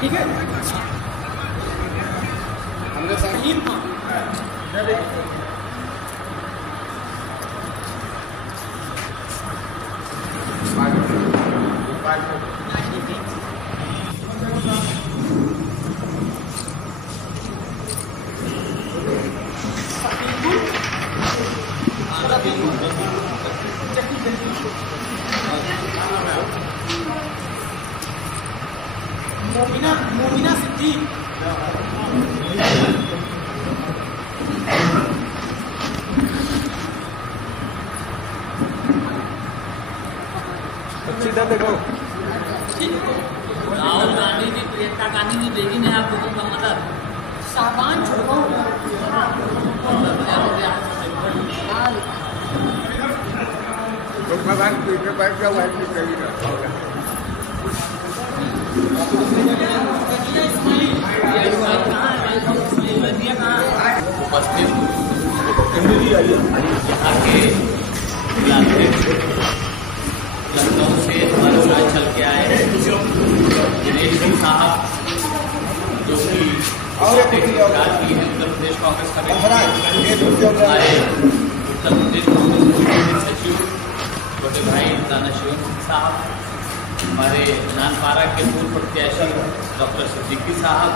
ठीक है हमने संगीत मोमिना सिद्दीक सीधा देखो। राहुल गांधी जी, प्रियंका गांधी जी देगी नहीं आप लोगों का मदद। साबान छोड़ो भगवान पीछे बैठ जाओ, ऐसे करेगा। उपस्थित यहाँ के जिलाध्यक्ष लखनऊ से हमारे साथ चल के आए हैं दिनेश सिंह साहब, जो कि गुजरात की है उत्तर प्रदेश कांग्रेस कमेटी, हमारे उत्तर प्रदेश कांग्रेस कमेटी सचिव छोटे भाई राणा शिवन सिंह साहब, हमारे नानपारा के पूर्व प्रत्याशी डॉक्टर सिद्दीकी साहब,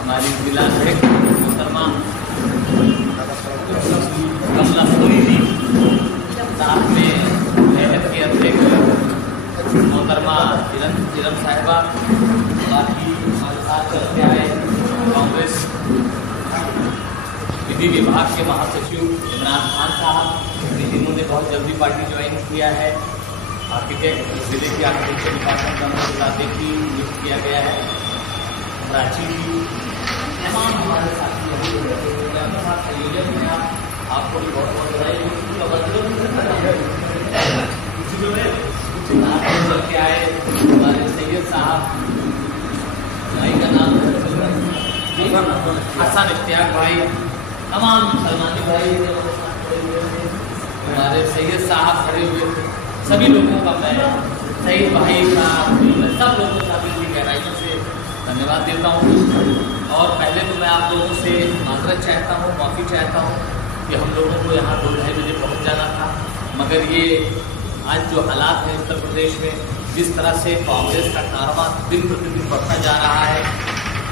हमारी जिलाध्यक्ष मोहतरमा कमला सोनी जी, साथ में मेहनत के अध्यक्ष मोहतरमा जिरम साहिबा, बाकी हमारे साथ चलते आए कांग्रेस विधि विभाग के महासचिव इमरान खान साहब, जिन्होंने बहुत जल्दी पार्टी ज्वाइन किया है, आर्किटेक्ट जिले के आर्किटेक्चर डिपार्टमेंट का की नियुक्त किया गया है, प्राची जी, तमाम हमारे साथी संयोजक में आपको भी बहुत बहुत बधाई। चल के आए हमारे सैयद साहब, भाई का नाम हसन इश्तियाक भाई, तमाम सलमानी भाई, हमारे सैयद साहब खड़े हुए, सभी लोगों का मैं सईद भाई का सब लोगों का भी गहराई से धन्यवाद देता हूँ। और पहले तो मैं आप लोगों से माजरत चाहता हूँ, माफ़ी चाहता हूँ कि हम लोगों को यहाँ 2-2:30 बजे पहुँच जाना था, मगर ये आज जो हालात हैं उत्तर प्रदेश में, जिस तरह से कांग्रेस का कारवां दिन प्रतिदिन बढ़ता जा रहा है,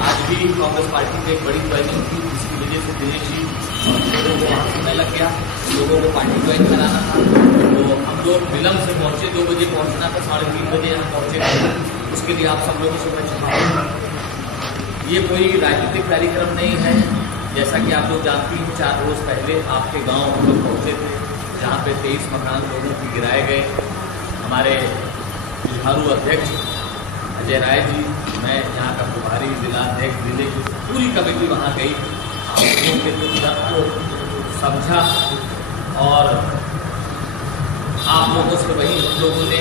आज भी कांग्रेस पार्टी में एक बड़ी ज्वाइनिंग थी, जिसकी वजह से दिनेश जी लोगों को वहाँ समय लग गया, लोगों को पार्टी ज्वाइन कराना था, तो हम लोग विलम्ब से पहुँचे, 2 बजे पहुँचना था, 3:30 बजे यहाँ पहुँचे, उसके लिए आप सब लोगों से मैं क्षमा। ये कोई राजनीतिक कार्यक्रम नहीं है, जैसा कि आप लोग जानती हैं 4 रोज़ पहले आपके गांव हम लोग पहुँचे थे, जहाँ पे 23 मकान लोगों के गिराए गए। हमारे जुझारू अध्यक्ष अजय राय जी, मैं यहाँ का प्रभारी जिलाध्यक्ष, जिले की पूरी कमेटी वहाँ गई, आप लोगों के दुख को समझा और आप लोगों से वही हम लोगों ने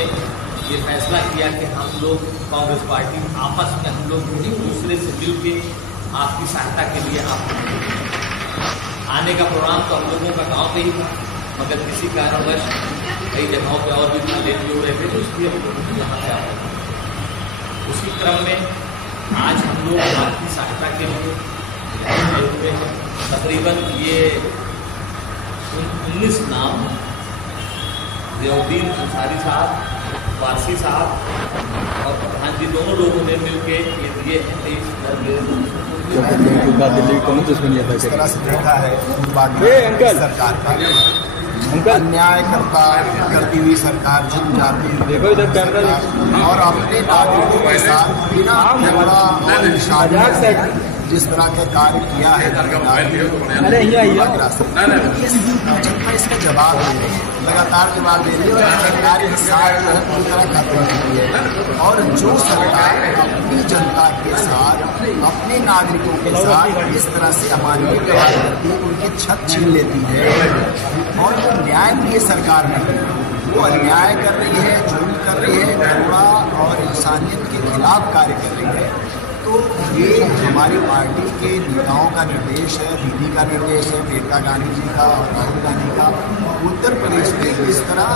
ये फैसला किया कि हम लोग कांग्रेस पार्टी आपस में हम लोग एक दूसरे से मिल के आपकी सहायता के लिए आप आने का प्रोग्राम तो हम लोगों का गांव पे ही था, मगर किसी कारणवश कई जगहों पे और भी लेट हो रहे थे, तो इसलिए हम लोग यहाँ पे आए। उसी क्रम में आज हम लोग आपकी सहायता के लिए आए हुए हैं। तकरीबन ये 19 नाम जियाउद्दीन अंसारी साहब, वारसी साहब और प्रधान जी दोनों लोगों ने मिलके ये दिए हैं। इस तरह से देखा है सरकार का अन्याय करती हुई सरकार, जनजाति और अपने नागरिकों के साथ बिना झगड़ा और निशानियां जिस तरह के कार्य किया है जनता इसका जवाब दे रही है, लगातार जवाब दे रही है और सरकार के साथ पूरी तरह खत्म करती है। और जो सरकार अपनी जनता के साथ, अपने नागरिकों के साथ इस तरह से अमानवीय व्यवहार करती है, उनकी छत छीन लेती है और जो न्याय प्रिय सरकार नहीं है, वो अन्याय कर रही है, जुल्म कर रही है, करुणा और इंसानियत के खिलाफ कार्य कर रही है, तो ये हमारी पार्टी के नेताओं का निर्देश है, दीदी का निर्देश है, प्रियंका गांधी जी का और राहुल गांधी का। उत्तर प्रदेश में इस तरह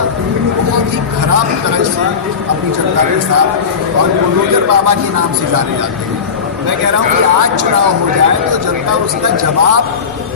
बहुत ही खराब तरह से अपनी जनता के साथ और बुलडोजर बाबा के नाम से जाने जाते हैं। मैं कह रहा हूँ कि आज चुनाव हो जाए तो जनता उसका जवाब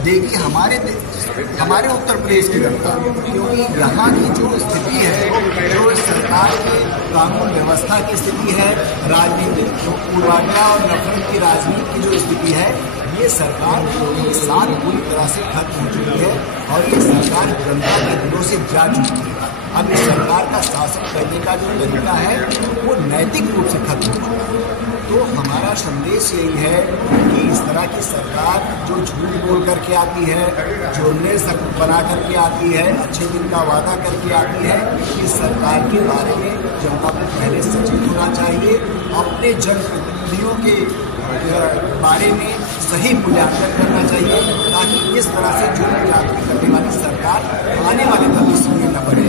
देगी, हमारे उत्तर प्रदेश की जनता, क्योंकि यहाँ की जो स्थिति है, जो सरकार की कानून व्यवस्था की स्थिति है, राजनीतिक पूर्वाग्रह और नफरत की राजनीति की जो स्थिति है, ये सरकार के साथ पूरी तरह से खत्म हो चुकी है और ये सरकार जनता के दिलों से जा चुकी है। अब इस सरकार का शासन करने का जो तरीका है वो नैतिक रूप से खत्म हो चुका है। तो हमारा संदेश यही है कि इस तरह की सरकार जो झूठ बोल करके आती है, जो निर्णय बना करके आती है, अच्छे दिन का वादा करके आती है, इस सरकार के बारे में जनता को पहले सचेत होना चाहिए, अपने जनप्रतिनिधियों के बारे में सही मूल्यांकन करना चाहिए, ताकि इस तरह से झूठ जागृति करने वाली सरकार आने वाले भविष्य में न बने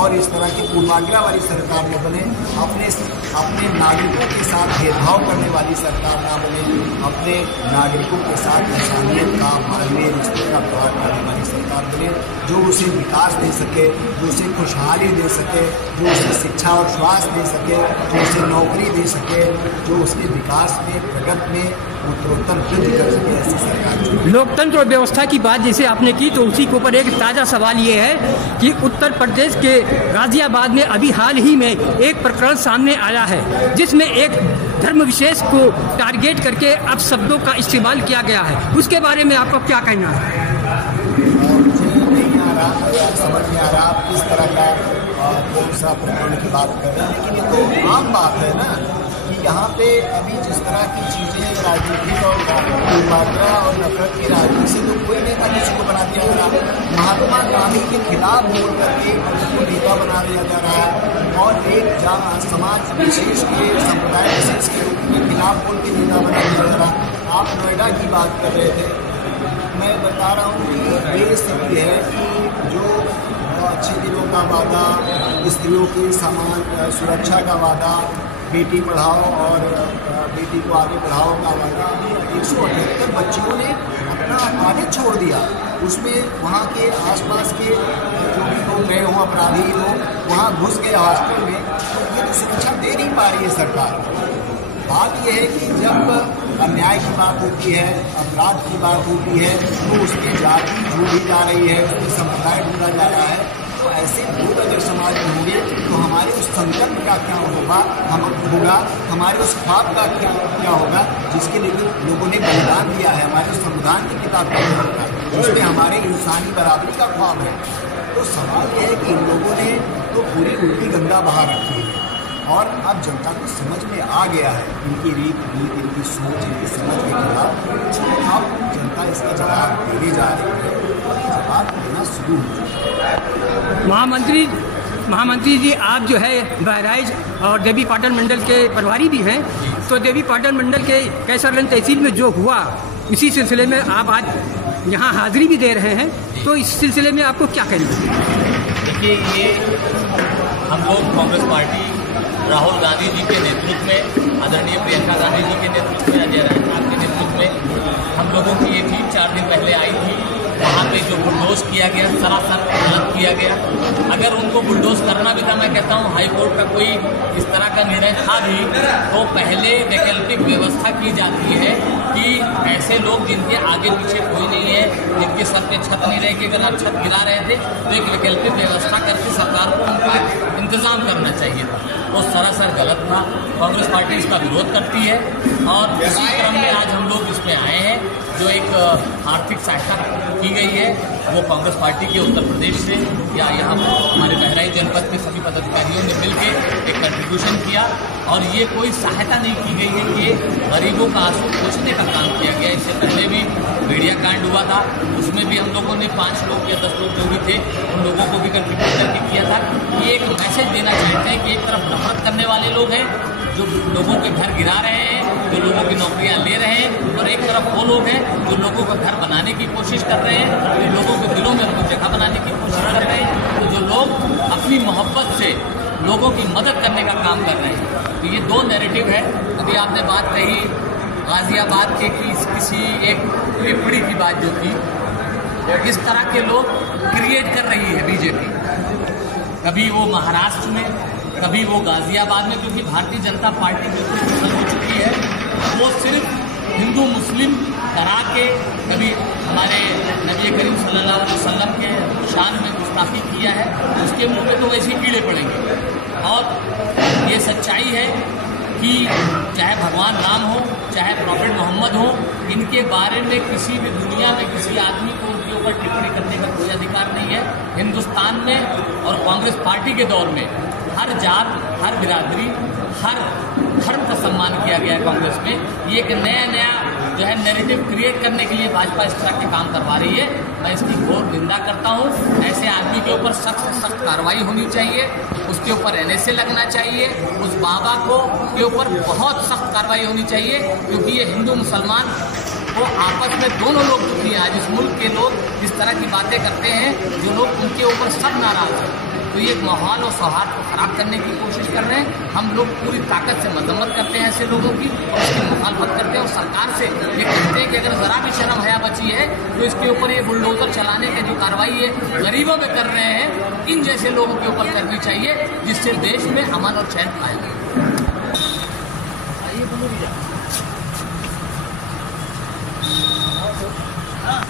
और इस तरह की पूर्वाग्रह वाली सरकार न बने, अपने नागरिकों के साथ भेदभाव करने वाली सरकार न बने, अपने नागरिकों के साथ इंसानियत का, मानवीय रिश्ते का व्यवहार करने वाली सरकार बने, जो उसे विकास दे सके, जो उसे खुशहाली दे सके, जो उसे शिक्षा और स्वास्थ्य दे सके, जो उसे नौकरी दे सके, जो उसके विकास में, प्रगति में उत्तरोत्तर वृद्धि कर सके, ऐसी सरकार। लोकतंत्र और व्यवस्था की बात जैसे आपने की, तो उसी के ऊपर एक ताज़ा सवाल ये है कि उत्तर प्रदेश के गाजियाबाद में अभी हाल ही में एक प्रकरण सामने आया है, जिसमें एक धर्म विशेष को टारगेट करके अपशब्दों का इस्तेमाल किया गया है। उसके बारे में आपका क्या कहना है? समझ में आ रहा आप किस तरह का कौन सा प्रकरण की बात कर रहे हैं, लेकिन ये तो आम बात है ना कि यहाँ पे अभी जिस तरह की चीज़ें राजनीतिक और पूर्वाग्रह और नफरत की राजनीति से तो कोई नेता किसी को बना दिया जा रहा है। महात्मा गांधी के खिलाफ बोल करके उनको नेता बना दिया जा रहा है और एक समाज विशेष के, समुदाय विशेष के खिलाफ बोल के नेता बना दिया जा रहा है। आप नोएडा की बात कर रहे थे, मैं बता रहा हूँ कि ये स्थिति है कि जो अच्छे दिनों का वादा, स्त्रियों की समान सुरक्षा का वादा, बेटी पढ़ाओ और बेटी को आगे बढ़ाओ का वादा, 178 बच्चियों ने अपना कॉलेज छोड़ दिया। उसमें वहाँ के आसपास के जो भी लोग गए हों, अपराधी लोग वहाँ घुस गए हॉस्टल में, तो ये तो सुरक्षा दे नहीं पा रही है सरकार। बात यह है कि जब अन्याय की बात होती है, अपराध की बात होती है, तो उसमें जाति ढूंढी जा रही है, उसमें समुदाय ढूंढा जा रहा है। तो ऐसे लोग अगर समाज में होंगे तो हमारे उस संकल्प का क्या होगा, हमारे उस ख्वाब का क्या होगा जिसके लिए लोगों ने बलिदान दिया है। हमारे संविधान की किताब का होगा, उसमें हमारे इंसानी बराबरी का ख्वाब है। तो सवाल यह है कि इन लोगों ने तो पूरी उल्टी गंगा बहा रखी है और अब जनता को समझ में आ गया है इनकी रीत, इनकी सोच, इनकी समझ के खिलाफ। अब जनता इसका जवाब देने जा रही है और जवाब देना शुरू हो चुका है। महामंत्री जी, आप जो है बहराइच और देवी पाटन मंडल के प्रभारी भी हैं, तो देवी पाटन मंडल के कैसरगंज तहसील में जो हुआ, इसी सिलसिले में आप आज यहाँ हाजिरी भी दे रहे हैं, तो इस सिलसिले में आपको क्या कहना है? देखिए, ये हम लोग कांग्रेस पार्टी राहुल गांधी जी के नेतृत्व में, आदरणीय प्रियंका गांधी जी के नेतृत्व में, अजय राजनाथ के नेतृत्व में हम लोगों की ये टीम 4 दिन पहले आई थी। वहाँ पे जो बुलडोज किया गया, सरासर गलत किया गया। अगर उनको बुलडोज करना भी था, मैं कहता हूँ हाईकोर्ट का कोई इस तरह का निर्णय था भी, तो पहले वैकल्पिक व्यवस्था की जाती है कि ऐसे लोग जिनके आगे पीछे कोई नहीं है, जिनके सर पे छत नहीं रहेगी, अगर आप छत गिरा रहे थे तो एक वैकल्पिक व्यवस्था करके सरकार को उनका इंतजाम करना चाहिए था। वो सरासर गलत था। कांग्रेस पार्टी इसका विरोध करती है और इसी क्रम में आज हम लोग इसमें आए हैं। जो एक आर्थिक सहायता की गई है वो कांग्रेस पार्टी के उत्तर प्रदेश से या यहाँ हमारे बहराइच जनपद के सभी पदाधिकारियों ने मिलकर एक कंट्रीब्यूशन किया और ये कोई सहायता नहीं की गई है कि गरीबों का आंसू पोंछने का काम किया गया। इससे पहले भी मीडिया कांड हुआ था, उसमें भी हम लोगों ने 5 लोग या 10 लोग जो भी थे उन लोगों को भी कंट्रीब्यूट करके किया था। ये एक मैसेज देना चाहते हैं कि एक तरफ नफरत करने वाले लोग हैं जो लोगों के घर गिरा रहे हैं, जो लोगों की नौकरियां ले रहे हैं, और एक तरफ वो लोग हैं जो लोगों का घर बनाने की कोशिश कर रहे हैं, जो लोगों के दिलों में अपनी जगह बनाने की कोशिश कर रहे हैं, तो जो लोग अपनी मोहब्बत से लोगों की मदद करने का काम कर रहे हैं। तो ये 2 नैरेटिव है। अभी आपने बात कही गाजियाबाद के किसी एक पिपड़ी की बात जो थी, इस तरह के लोग क्रिएट कर रही है बीजेपी। कभी वो महाराष्ट्र में, कभी वो गाजियाबाद में, क्योंकि भारतीय जनता पार्टी बिल्कुल विफल हो चुकी है। वो सिर्फ हिंदू मुस्लिम करा के कभी हमारे नबी करीम सल्लल्लाहु अलैहि वसल्लम के शान में गुस्ताखी किया है, उसके मुंह में तो वैसे ही कीड़े पड़ेंगे। और ये सच्चाई है कि चाहे भगवान राम हो, चाहे प्रॉफेट मोहम्मद हो, इनके बारे में किसी भी दुनिया में किसी आदमी को उनके ऊपर टिप्पणी करने का कोई अधिकार नहीं है। हिंदुस्तान में और कांग्रेस पार्टी के दौर में हर जात, हर बिरादरी, हर धर्म का सम्मान किया गया है कांग्रेस में। ये एक नया जो है नैरेटिव क्रिएट करने के लिए भाजपा इस तरह के काम करवा रही है। मैं इसकी घोर निंदा करता हूँ। ऐसे आदमी के ऊपर सख्त से सख्त कार्रवाई होनी चाहिए, उसके ऊपर NSA लगना चाहिए, उस बाबा के ऊपर बहुत सख्त कार्रवाई होनी चाहिए, क्योंकि ये हिंदू मुसलमान वो आपस में दोनों लोग दुखी हैं। आज इस मुल्क के लोग इस तरह की बातें करते हैं, जो लोग उनके ऊपर सब नाराज हैं। तो ये एक माहौल और सौहार्द को खराब करने की कोशिश कर रहे हैं। हम लोग पूरी ताकत से मजम्मत करते हैं ऐसे लोगों की, और उसकी मुखालफत करते हैं और सरकार से ये कहते हैं कि अगर जरा भी शर्म हया बची है तो इसके ऊपर ये बुलडोजर चलाने की जो कार्रवाई है गरीबों में कर रहे हैं, इन जैसे लोगों के ऊपर करनी चाहिए, जिससे देश में अमन और चैन आएगा। हाँ